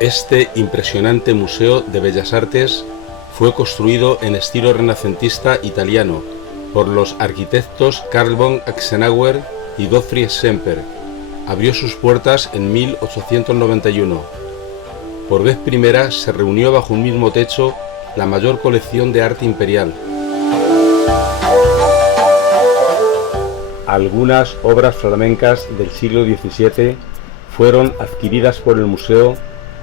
Este impresionante Museo de Bellas Artes fue construido en estilo renacentista italiano por los arquitectos Carl von Axenauer y Gottfried Semper. Abrió sus puertas en 1891. Por vez primera se reunió bajo un mismo techo la mayor colección de arte imperial. Algunas obras flamencas del siglo XVII fueron adquiridas por el museo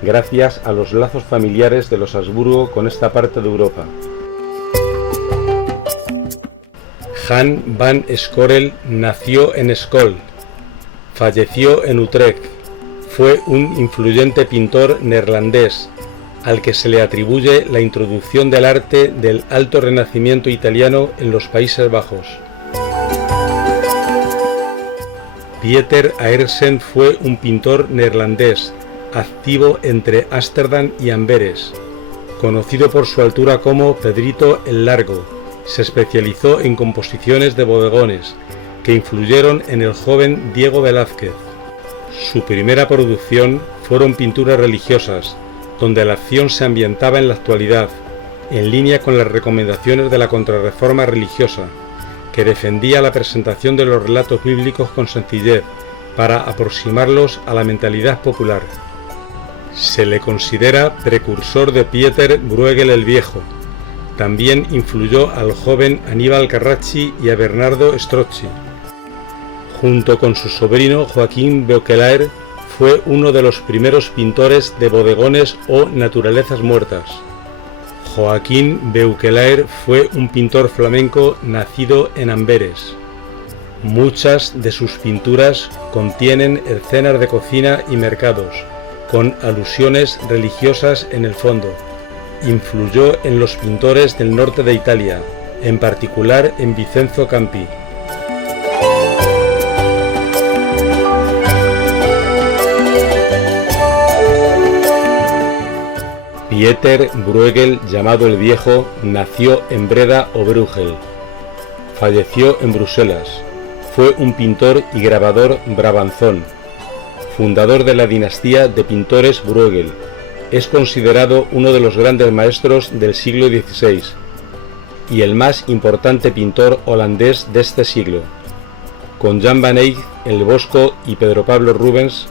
gracias a los lazos familiares de los Habsburgo con esta parte de Europa. Jan van Scorel nació en Skol, falleció en Utrecht. Fue un influyente pintor neerlandés, al que se le atribuye la introducción del arte del Alto Renacimiento italiano en los Países Bajos. Pieter Aersen fue un pintor neerlandés, activo entre Ámsterdam y Amberes. Conocido por su altura como Pedrito el Largo, se especializó en composiciones de bodegones que influyeron en el joven Diego Velázquez. Su primera producción fueron pinturas religiosas, donde la acción se ambientaba en la actualidad, en línea con las recomendaciones de la Contrarreforma religiosa, que defendía la presentación de los relatos bíblicos con sencillez para aproximarlos a la mentalidad popular. Se le considera precursor de Pieter Bruegel el Viejo. También influyó al joven Aníbal Carracci y a Bernardo Strozzi. Junto con su sobrino Joaquín Vauquelaire, fue uno de los primeros pintores de bodegones o naturalezas muertas. Joaquín Vauquelaire fue un pintor flamenco nacido en Amberes. Muchas de sus pinturas contienen escenas de cocina y mercados, con alusiones religiosas en el fondo. Influyó en los pintores del norte de Italia, en particular en Vincenzo Campi. Pieter Bruegel, llamado el Viejo, nació en Breda o Bruegel. Falleció en Bruselas. Fue un pintor y grabador brabanzón, fundador de la dinastía de pintores Bruegel. Es considerado uno de los grandes maestros del siglo XVI y el más importante pintor holandés de este siglo. Con Jan van Eyck, el Bosco y Pedro Pablo Rubens,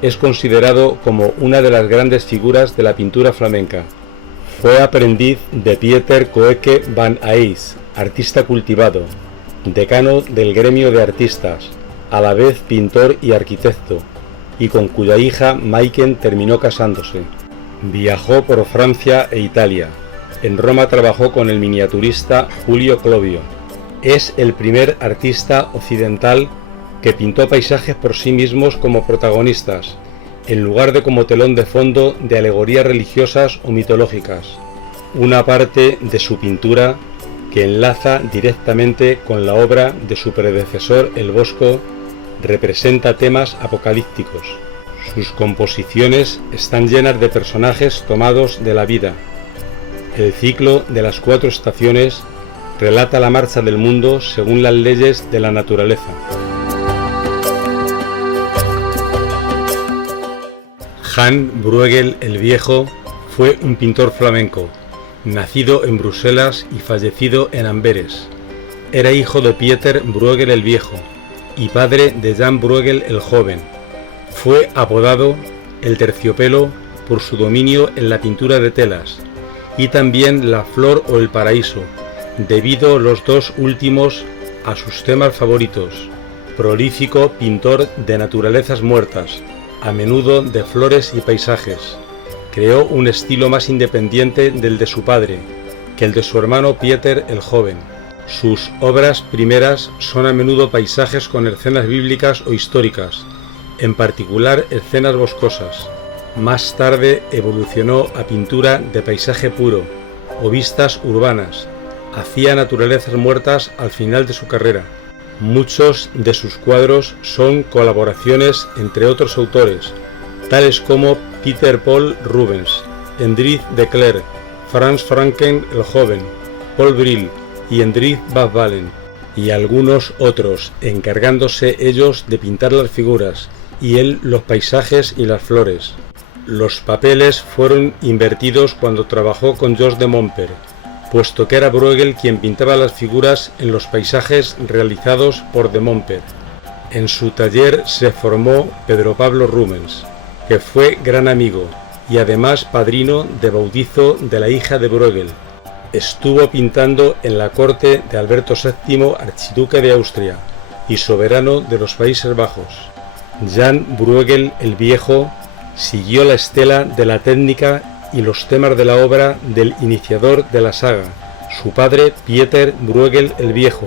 es considerado como una de las grandes figuras de la pintura flamenca. Fue aprendiz de Pieter Koeke van Eyck, artista cultivado, decano del gremio de artistas, a la vez pintor y arquitecto, y con cuya hija Maiken terminó casándose. Viajó por Francia e Italia. En Roma trabajó con el miniaturista Julio Clovio. Es el primer artista occidental que pintó paisajes por sí mismos como protagonistas, en lugar de como telón de fondo de alegorías religiosas o mitológicas. Una parte de su pintura que enlaza directamente con la obra de su predecesor el Bosco representa temas apocalípticos. Sus composiciones están llenas de personajes tomados de la vida. El ciclo de las 4 estaciones relata la marcha del mundo según las leyes de la naturaleza. Jan Bruegel el Viejo fue un pintor flamenco, nacido en Bruselas y fallecido en Amberes. Era hijo de Pieter Bruegel el Viejo y padre de Jan Bruegel el Joven. Fue apodado el Terciopelo por su dominio en la pintura de telas y también la flor o el paraíso, debido los dos últimos a sus temas favoritos. Prolífico pintor de naturalezas muertas, a menudo de flores y paisajes. Creó un estilo más independiente del de su padre que el de su hermano Pieter el Joven. Sus obras primeras son a menudo paisajes con escenas bíblicas o históricas, en particular escenas boscosas. Más tarde evolucionó a pintura de paisaje puro o vistas urbanas. Hacía naturalezas muertas al final de su carrera. Muchos de sus cuadros son colaboraciones entre otros autores, tales como Peter Paul Rubens, Hendrik de Cler, Frans Franken el Joven, Paul Brill y Hendrik van Balen, y algunos otros, encargándose ellos de pintar las figuras y él los paisajes y las flores. Los papeles fueron invertidos cuando trabajó con George de Montper, puesto que era Bruegel quien pintaba las figuras en los paisajes realizados por de Montper. En su taller se formó Pedro Pablo Rubens, que fue gran amigo y además padrino de bautizo de la hija de Bruegel. Estuvo pintando en la corte de Alberto VII, archiduque de Austria y soberano de los Países Bajos. Jan Bruegel el Viejo siguió la estela de la técnica y los temas de la obra del iniciador de la saga, su padre Pieter Bruegel el Viejo,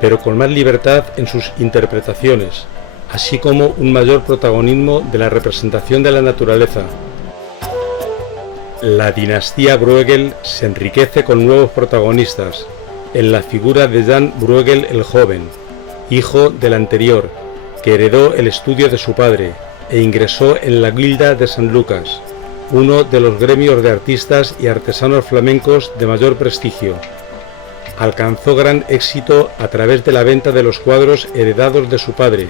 pero con más libertad en sus interpretaciones, así como un mayor protagonismo de la representación de la naturaleza. La dinastía Bruegel se enriquece con nuevos protagonistas, en la figura de Jan Bruegel el Joven, hijo del anterior, que heredó el estudio de su padre e ingresó en la Guilda de San Lucas, uno de los gremios de artistas y artesanos flamencos de mayor prestigio. Alcanzó gran éxito a través de la venta de los cuadros heredados de su padre.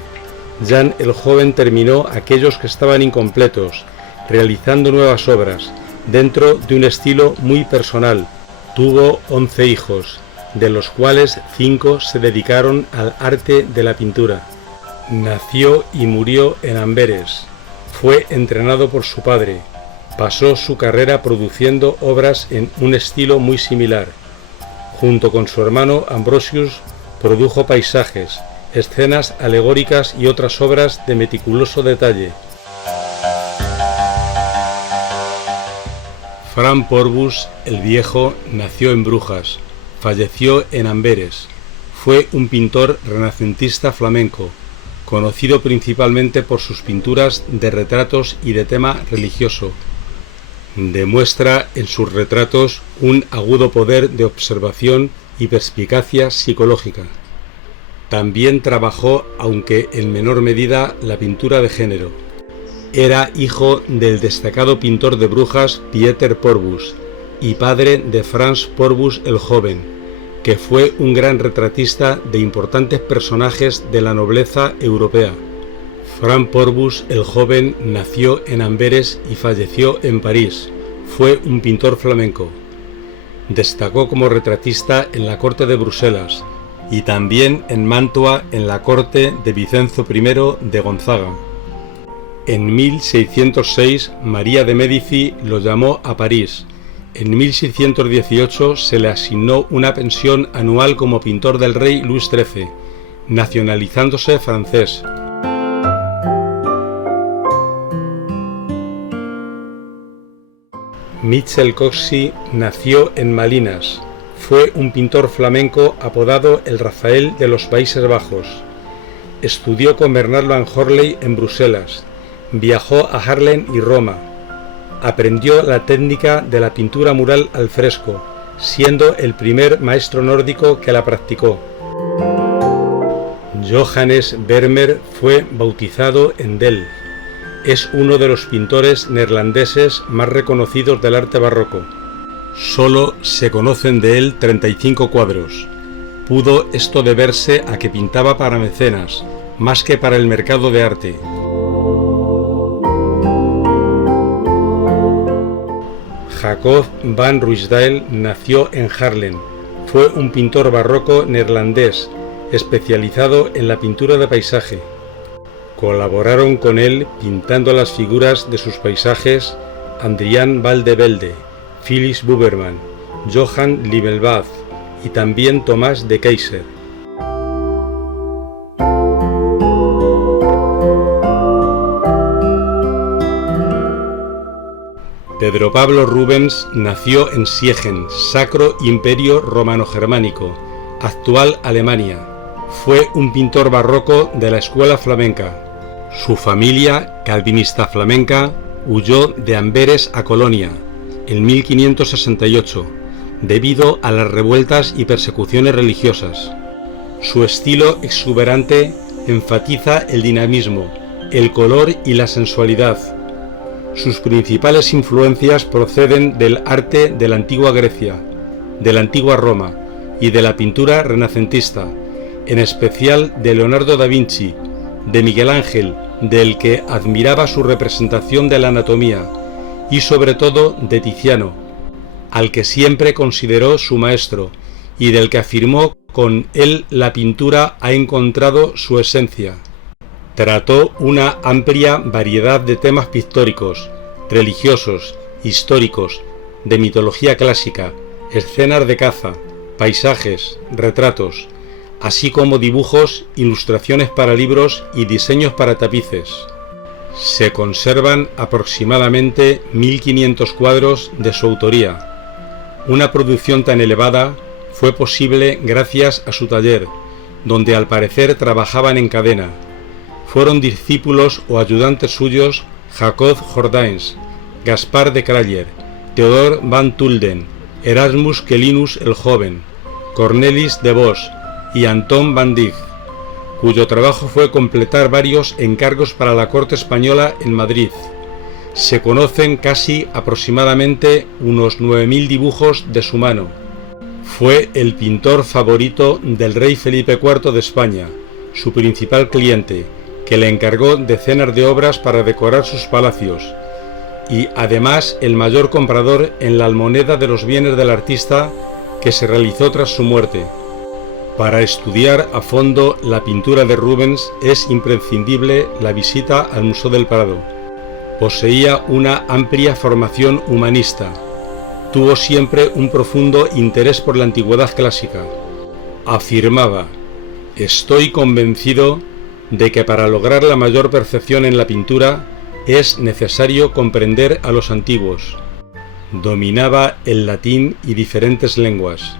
Jan el Joven terminó aquellos que estaban incompletos, realizando nuevas obras, dentro de un estilo muy personal. Tuvo 11 hijos, de los cuales 5 se dedicaron al arte de la pintura. Nació y murió en Amberes. Fue entrenado por su padre. Pasó su carrera produciendo obras en un estilo muy similar. Junto con su hermano Ambrosius produjo paisajes, escenas alegóricas y otras obras de meticuloso detalle. Fran Porbus el Viejo nació en Brujas, falleció en Amberes. Fue un pintor renacentista flamenco, conocido principalmente por sus pinturas de retratos y de tema religioso. Demuestra en sus retratos un agudo poder de observación y perspicacia psicológica. También trabajó, aunque en menor medida, la pintura de género. Era hijo del destacado pintor de Brujas Pieter Porbus y padre de Frans Porbus el Joven, que fue un gran retratista de importantes personajes de la nobleza europea. Fran Porbus el Joven nació en Amberes y falleció en París. Fue un pintor flamenco. Destacó como retratista en la corte de Bruselas y también en Mantua en la corte de Vicenzo I de Gonzaga. En 1606 María de Médici lo llamó a París. En 1618 se le asignó una pensión anual como pintor del rey Luis XIII, nacionalizándose francés. Michel Coxy nació en Malinas. Fue un pintor flamenco apodado el Rafael de los Países Bajos. Estudió con Bernard van Horley en Bruselas. Viajó a Haarlem y Roma. Aprendió la técnica de la pintura mural al fresco, siendo el primer maestro nórdico que la practicó. Johannes Vermeer fue bautizado en Delft. Es uno de los pintores neerlandeses más reconocidos del arte barroco. Solo se conocen de él 35 cuadros. Pudo esto deberse a que pintaba para mecenas, más que para el mercado de arte. Jacob van Ruysdael nació en Haarlem. Fue un pintor barroco neerlandés, especializado en la pintura de paisaje. Colaboraron con él pintando las figuras de sus paisajes Adriaan van de Velde, Phyllis Buberman, Johan Liebelbach y también Tomás de Keyser. Pedro Pablo Rubens nació en Siegen, Sacro Imperio Romano-Germánico, actual Alemania. Fue un pintor barroco de la escuela flamenca. Su familia, calvinista flamenca, huyó de Amberes a Colonia en 1568, debido a las revueltas y persecuciones religiosas. Su estilo exuberante enfatiza el dinamismo, el color y la sensualidad. Sus principales influencias proceden del arte de la antigua Grecia, de la antigua Roma y de la pintura renacentista, en especial de Leonardo da Vinci, de Miguel Ángel, del que admiraba su representación de la anatomía y sobre todo de Tiziano, al que siempre consideró su maestro y del que afirmó con él la pintura ha encontrado su esencia. Trató una amplia variedad de temas pictóricos, religiosos, históricos, de mitología clásica, escenas de caza, paisajes, retratos, así como dibujos, ilustraciones para libros y diseños para tapices. Se conservan aproximadamente 1500 cuadros de su autoría. Una producción tan elevada fue posible gracias a su taller, donde al parecer trabajaban en cadena. Fueron discípulos o ayudantes suyos Jacob Jordaens, Gaspar de Crayer, Theodor van Tulden, Erasmus Quellinus el Joven, Cornelis de Vos y Anton van Dyck, cuyo trabajo fue completar varios encargos para la corte española en Madrid. Se conocen casi aproximadamente unos 9000 dibujos de su mano. Fue el pintor favorito del rey Felipe IV de España, su principal cliente, que le encargó decenas de obras para decorar sus palacios, y además el mayor comprador en la almoneda de los bienes del artista que se realizó tras su muerte. Para estudiar a fondo la pintura de Rubens es imprescindible la visita al Museo del Prado. Poseía una amplia formación humanista. Tuvo siempre un profundo interés por la antigüedad clásica. Afirmaba: «Estoy convencido de que para lograr la mayor perfección en la pintura es necesario comprender a los antiguos». Dominaba el latín y diferentes lenguas.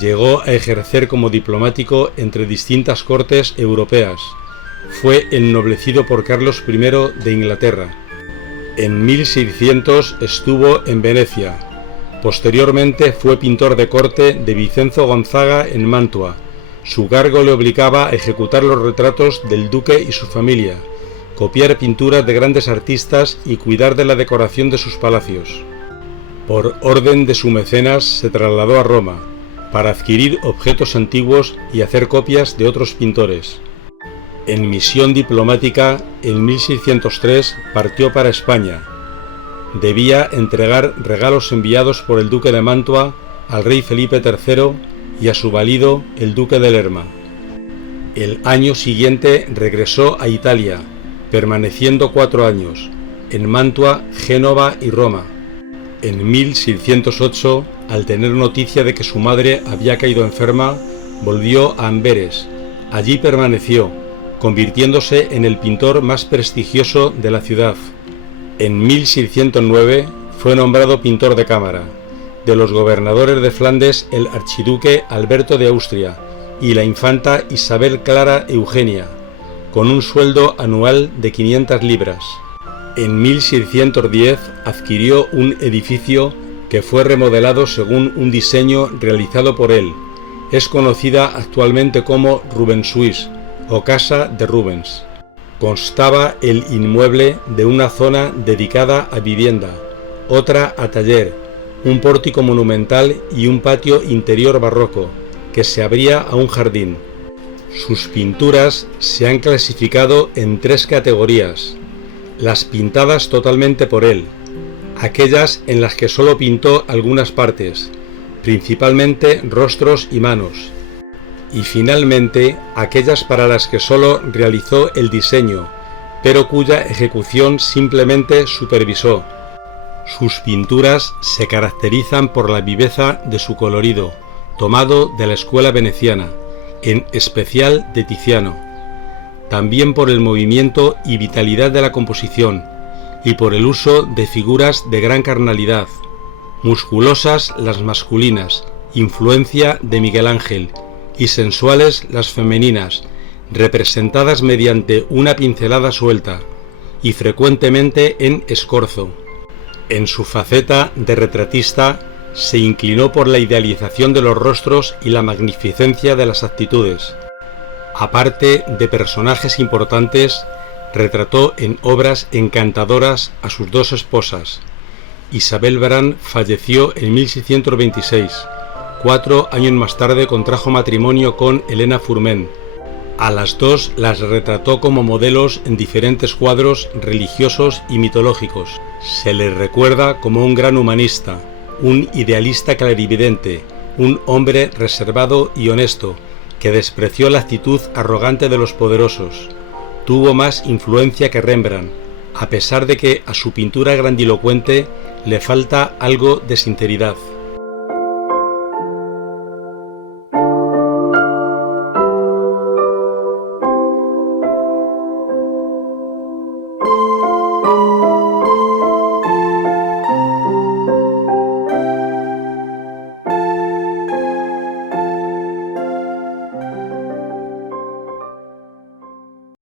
Llegó a ejercer como diplomático entre distintas cortes europeas. Fue ennoblecido por Carlos I de Inglaterra. En 1600 estuvo en Venecia. Posteriormente fue pintor de corte de Vicenzo Gonzaga en Mantua. Su cargo le obligaba a ejecutar los retratos del duque y su familia, copiar pinturas de grandes artistas y cuidar de la decoración de sus palacios. Por orden de su mecenas se trasladó a Roma para adquirir objetos antiguos y hacer copias de otros pintores. En misión diplomática, en 1603 partió para España. Debía entregar regalos enviados por el duque de Mantua al rey Felipe III y a su valido, el duque de Lerma. El año siguiente regresó a Italia, permaneciendo 4 años, en Mantua, Génova y Roma. En 1608, al tener noticia de que su madre había caído enferma, volvió a Amberes. Allí permaneció, convirtiéndose en el pintor más prestigioso de la ciudad. En 1609 fue nombrado pintor de cámara de los gobernadores de Flandes, el archiduque Alberto de Austria y la infanta Isabel Clara Eugenia, con un sueldo anual de 500 libras. En 1610 adquirió un edificio que fue remodelado según un diseño realizado por él. Es conocida actualmente como Rubenshuis o Casa de Rubens. Constaba el inmueble de una zona dedicada a vivienda, otra a taller, un pórtico monumental y un patio interior barroco que se abría a un jardín. Sus pinturas se han clasificado en 3 categorías: las pintadas totalmente por él, aquellas en las que solo pintó algunas partes, principalmente rostros y manos, y finalmente aquellas para las que solo realizó el diseño, pero cuya ejecución simplemente supervisó. Sus pinturas se caracterizan por la viveza de su colorido, tomado de la escuela veneciana, en especial de Tiziano, también por el movimiento y vitalidad de la composición, y por el uso de figuras de gran carnalidad, musculosas las masculinas, influencia de Miguel Ángel, y sensuales las femeninas, representadas mediante una pincelada suelta, y frecuentemente en escorzo. En su faceta de retratista se inclinó por la idealización de los rostros y la magnificencia de las actitudes. Aparte de personajes importantes, retrató en obras encantadoras a sus 2 esposas. Isabel Brand falleció en 1626. 4 años más tarde contrajo matrimonio con Helena Fourment. A las dos las retrató como modelos en diferentes cuadros religiosos y mitológicos. Se le recuerda como un gran humanista, un idealista clarividente, un hombre reservado y honesto, que despreció la actitud arrogante de los poderosos. Tuvo más influencia que Rembrandt, a pesar de que a su pintura grandilocuente le falta algo de sinceridad.